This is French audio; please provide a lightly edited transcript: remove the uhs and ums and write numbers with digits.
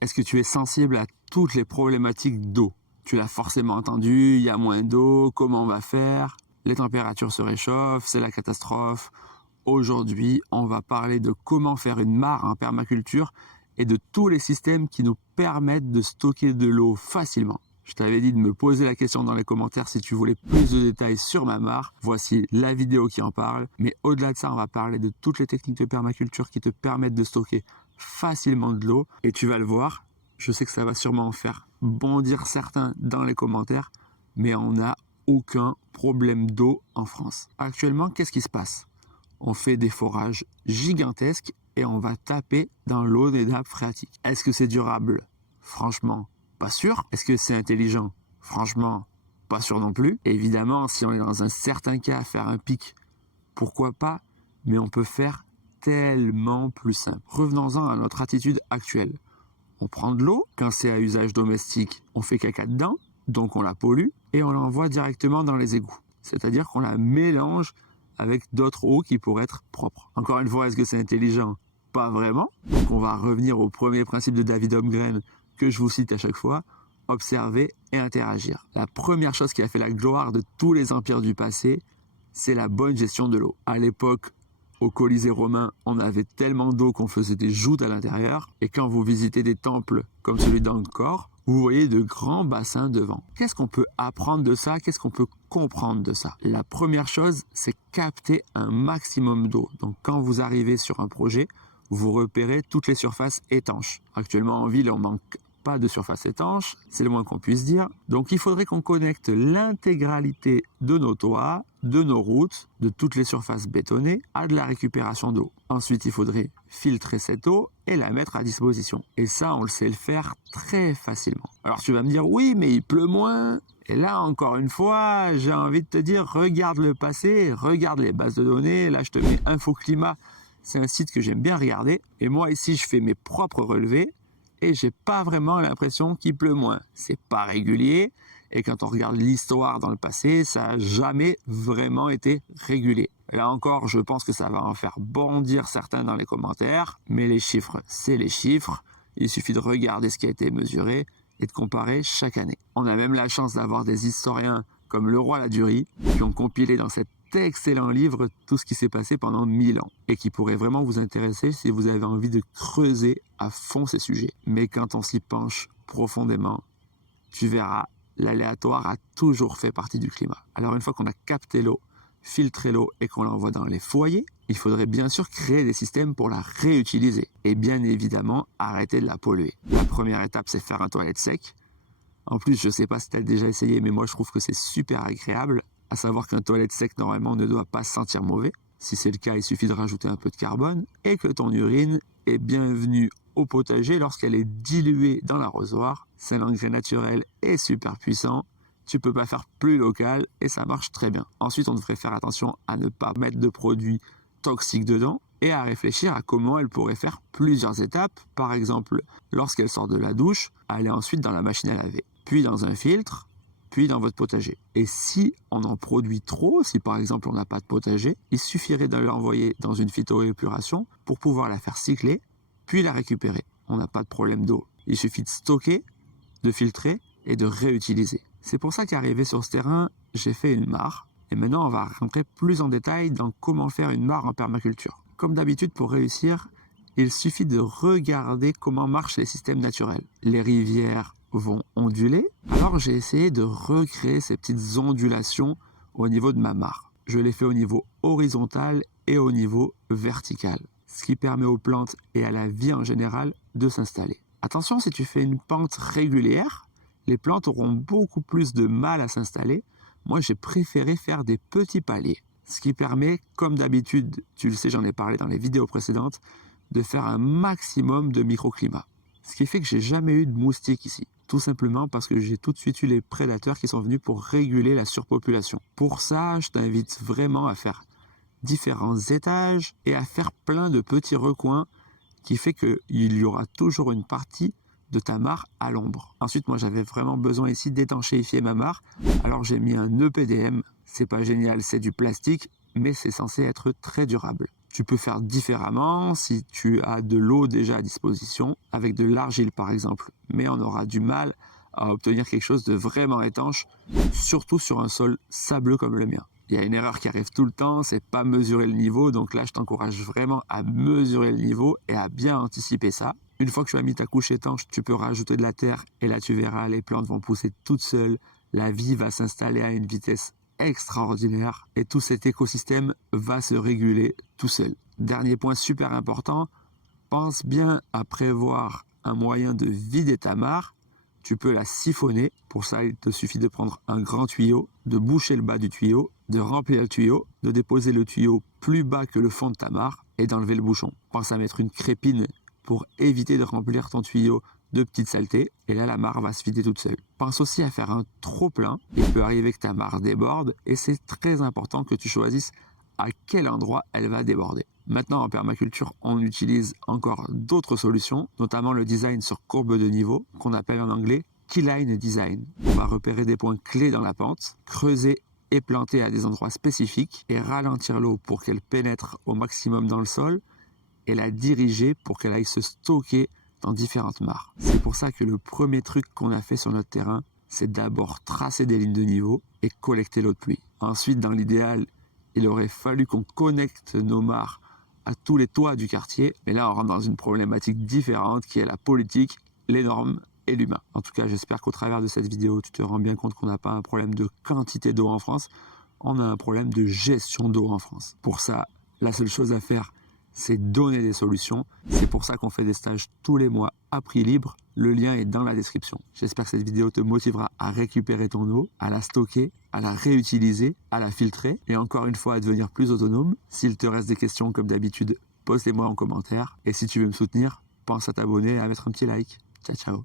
Est-ce que tu es sensible à toutes les problématiques d'eau? Tu l'as forcément entendu, il y a moins d'eau, comment on va faire? Les températures se réchauffent, c'est la catastrophe. Aujourd'hui, on va parler de comment faire une mare en permaculture et de tous les systèmes qui nous permettent de stocker de l'eau facilement. Je t'avais dit de me poser la question dans les commentaires si tu voulais plus de détails sur ma mare. Voici la vidéo qui en parle. Mais au-delà de ça, on va parler de toutes les techniques de permaculture qui te permettent de stocker facilement de l'eau. Et tu vas le voir, je sais que ça va sûrement en faire bondir certains dans les commentaires, mais on n'a aucun problème d'eau en France. Actuellement, qu'est-ce qui se passe? On fait des forages gigantesques et on va taper dans l'eau des nappes phréatiques. Est-ce que c'est durable? Franchement, pas sûr. Est-ce que c'est intelligent? Franchement, pas sûr non plus. Évidemment, si on est dans un certain cas à faire un pic, pourquoi pas? Mais on peut faire tellement plus simple. Revenons-en à notre attitude actuelle. On prend de l'eau, quand c'est à usage domestique, on fait caca dedans, donc on la pollue, et on l'envoie directement dans les égouts. C'est-à-dire qu'on la mélange avec d'autres eaux qui pourraient être propres. Encore une fois, est-ce que c'est intelligent? Pas vraiment. Donc on va revenir au premier principe de David Holmgren que je vous cite à chaque fois, observer et interagir. La première chose qui a fait la gloire de tous les empires du passé, c'est la bonne gestion de l'eau. À l'époque, au Colisée romain, on avait tellement d'eau qu'on faisait des joutes à l'intérieur. Et quand vous visitez des temples comme celui d'Angkor, vous voyez de grands bassins devant. Qu'est-ce qu'on peut apprendre de ça? Qu'est-ce qu'on peut comprendre de ça? La première chose, c'est capter un maximum d'eau. Donc quand vous arrivez sur un projet, vous repérez toutes les surfaces étanches. Actuellement en ville, on manque pas de surface étanche, c'est le moins qu'on puisse dire. Donc il faudrait qu'on connecte l'intégralité de nos toits, de nos routes, de toutes les surfaces bétonnées à de la récupération d'eau. Ensuite, il faudrait filtrer cette eau et la mettre à disposition. Et ça, on le sait le faire très facilement. Alors tu vas me dire, oui, mais il pleut moins. Et là, encore une fois, j'ai envie de te dire, regarde le passé, regarde les bases de données. Là, je te mets InfoClimat. C'est un site que j'aime bien regarder. Et moi, ici, je fais mes propres relevés. Et j'ai pas vraiment l'impression qu'il pleut moins. C'est pas régulier. Et quand on regarde l'histoire dans le passé, ça n'a jamais vraiment été régulier. Là encore, je pense que ça va en faire bondir certains dans les commentaires. Mais les chiffres, c'est les chiffres. Il suffit de regarder ce qui a été mesuré et de comparer chaque année. On a même la chance d'avoir des historiens comme Leroy Ladurie qui ont compilé dans cet excellent livre tout ce qui s'est passé pendant 1000 ans et qui pourrait vraiment vous intéresser si vous avez envie de creuser à fond ces sujets. Mais quand on s'y penche profondément, tu verras, l'aléatoire a toujours fait partie du climat. Alors une fois qu'on a capté l'eau, filtré l'eau et qu'on l'envoie dans les foyers, il faudrait bien sûr créer des systèmes pour la réutiliser et bien évidemment arrêter de la polluer. La première étape, c'est faire un toilette sec. En plus, je ne sais pas si tu as déjà essayé, mais moi je trouve que c'est super agréable. À savoir qu'un toilette sec, normalement, ne doit pas sentir mauvais. Si c'est le cas, il suffit de rajouter un peu de carbone et que ton urine est bienvenue au potager lorsqu'elle est diluée dans l'arrosoir. C'est un engrais naturel et super puissant. Tu peux pas faire plus local et ça marche très bien. Ensuite, on devrait faire attention à ne pas mettre de produits toxiques dedans et à réfléchir à comment elle pourrait faire plusieurs étapes. Par exemple, lorsqu'elle sort de la douche, aller ensuite dans la machine à laver, puis dans un filtre, puis dans votre potager. Et si on en produit trop, si par exemple on n'a pas de potager, il suffirait de l'envoyer dans une phytoépuration pour pouvoir la faire cycler, puis la récupérer. On n'a pas de problème d'eau. Il suffit de stocker, de filtrer et de réutiliser. C'est pour ça qu'arrivé sur ce terrain, j'ai fait une mare. Et maintenant, on va rentrer plus en détail dans comment faire une mare en permaculture. Comme d'habitude, pour réussir, il suffit de regarder comment marchent les systèmes naturels. Les rivières vont onduler. Alors j'ai essayé de recréer ces petites ondulations au niveau de ma mare. Je les fais au niveau horizontal et au niveau vertical, ce qui permet aux plantes et à la vie en général de s'installer. Attention, si tu fais une pente régulière, les plantes auront beaucoup plus de mal à s'installer. Moi, j'ai préféré faire des petits paliers, ce qui permet, comme d'habitude, tu le sais, j'en ai parlé dans les vidéos précédentes, de faire un maximum de microclimat. Ce qui fait que j'ai jamais eu de moustiques ici. Tout simplement parce que j'ai tout de suite eu les prédateurs qui sont venus pour réguler la surpopulation. Pour ça, je t'invite vraiment à faire différents étages et à faire plein de petits recoins qui fait qu'il y aura toujours une partie de ta mare à l'ombre. Ensuite, moi, j'avais vraiment besoin ici d'étanchéifier ma mare. Alors, j'ai mis un EPDM. C'est pas génial, c'est du plastique, mais c'est censé être très durable. Tu peux faire différemment si tu as de l'eau déjà à disposition, avec de l'argile par exemple. Mais on aura du mal à obtenir quelque chose de vraiment étanche, surtout sur un sol sableux comme le mien. Il y a une erreur qui arrive tout le temps, c'est pas mesurer le niveau. Donc là, je t'encourage vraiment à mesurer le niveau et à bien anticiper ça. Une fois que tu as mis ta couche étanche, tu peux rajouter de la terre et là, tu verras, les plantes vont pousser toutes seules. La vie va s'installer à une vitesse extraordinaire et tout cet écosystème va se réguler tout seul. Dernier point super important, pense bien à prévoir un moyen de vider ta mare. Tu peux la siphonner. Pour ça, il te suffit de prendre un grand tuyau, de boucher le bas du tuyau, de remplir le tuyau, de déposer le tuyau plus bas que le fond de ta mare et d'enlever le bouchon. Pense à mettre une crépine pour éviter de remplir ton tuyau de petites saletés. Et là, la mare va se vider toute seule. Pense aussi à faire un trop-plein. Il peut arriver que ta mare déborde et c'est très important que tu choisisses à quel endroit elle va déborder. Maintenant, en permaculture, on utilise encore d'autres solutions, notamment le design sur courbe de niveau, qu'on appelle en anglais keyline design. On va repérer des points clés dans la pente, creuser et planter à des endroits spécifiques et ralentir l'eau pour qu'elle pénètre au maximum dans le sol et la diriger pour qu'elle aille se stocker dans différentes mares. C'est pour ça que le premier truc qu'on a fait sur notre terrain, c'est d'abord tracer des lignes de niveau et collecter l'eau de pluie. Ensuite, dans l'idéal, il aurait fallu qu'on connecte nos mares à tous les toits du quartier. Mais là, on rentre dans une problématique différente qui est la politique, les normes et l'humain. En tout cas, j'espère qu'au travers de cette vidéo, tu te rends bien compte qu'on n'a pas un problème de quantité d'eau en France, on a un problème de gestion d'eau en France. Pour ça, la seule chose à faire, c'est donner des solutions. C'est pour ça qu'on fait des stages tous les mois à prix libre. Le lien est dans la description. J'espère que cette vidéo te motivera à récupérer ton eau, à la stocker, à la réutiliser, à la filtrer et encore une fois à devenir plus autonome. S'il te reste des questions comme d'habitude, pose-les-moi en commentaire. Et si tu veux me soutenir, pense à t'abonner et à mettre un petit like. Ciao, ciao.